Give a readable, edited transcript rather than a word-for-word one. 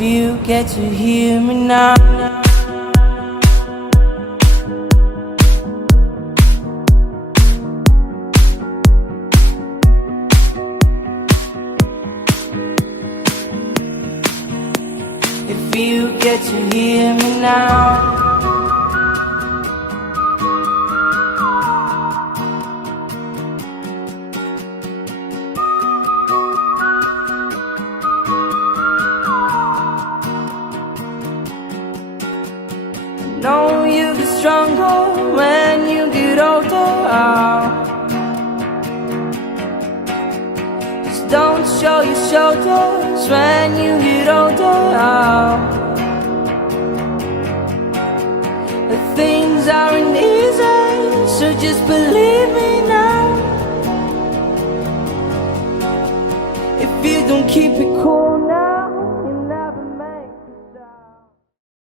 you get to hear me now. If you get to hear me now. Know you get stronger when you get older. Just don't show your shoulders when you get older. But things aren't easy, so just believe